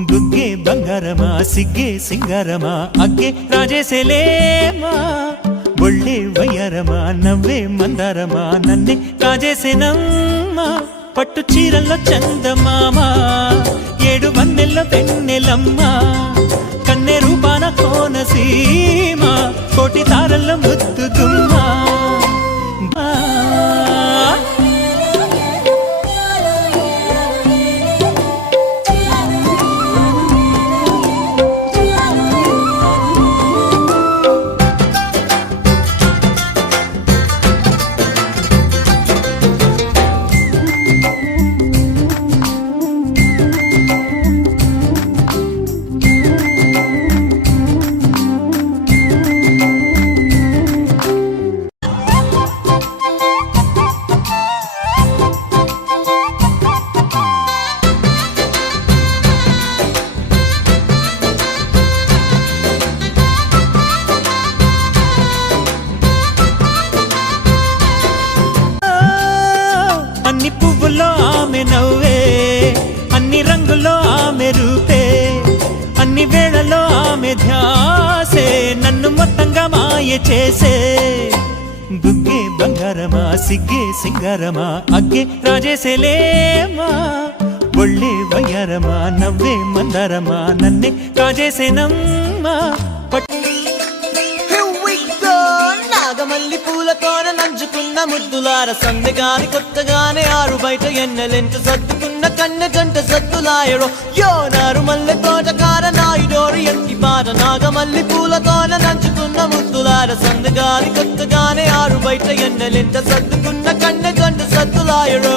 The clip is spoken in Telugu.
బుగ్గే బంగారమా సిగ్గే సింగారమా అగ్గే రాజేసేలేమా ఒళ్ళే వయ్యారమా నవ్వే మందారమా నన్నే కాజేసేనమ్మా పట్టు చీరల్లో చందమామా ఏడు వన్నెల్లో వెన్నెలమ్మా కన్నె రూపాన కోనసీమా కోటి తారల్లో ముద్దుగుమ్మా అన్ని పువ్వుల్లో ఆమె నవ్వే అన్ని రంగుల్లో ఆమె రూపే అన్ని వేళల్లో ఆమె ధ్యాసే నన్ను మొత్తంగా మాయ చేసే బుగ్గే బంగారమా సిగ్గే సింగారమా అగ్గే రాజేసేలేమా ఒళ్ళే వయ్యారమా నవ్వే మందారమా నన్నే కాజేసేనమ్మా నాగమల్లి పూలతోన నంచుకున్న ముద్దులార సందెగాని కొత్తగానే ఆరు బయట ఎన్నెలెంట సర్దుకున్న కన్నె జంట సద్దులాయడో యో నారు మల్లె తోటకార నాయుడోరు ఎంటి పాట నాగమల్లి పూలతోన నంచుకున్న ముద్దులార సందెగాని కొత్తగానే ఆరు బయట ఎన్నెలెంట సర్దుకున్న కన్నె జంట సద్దులాయడో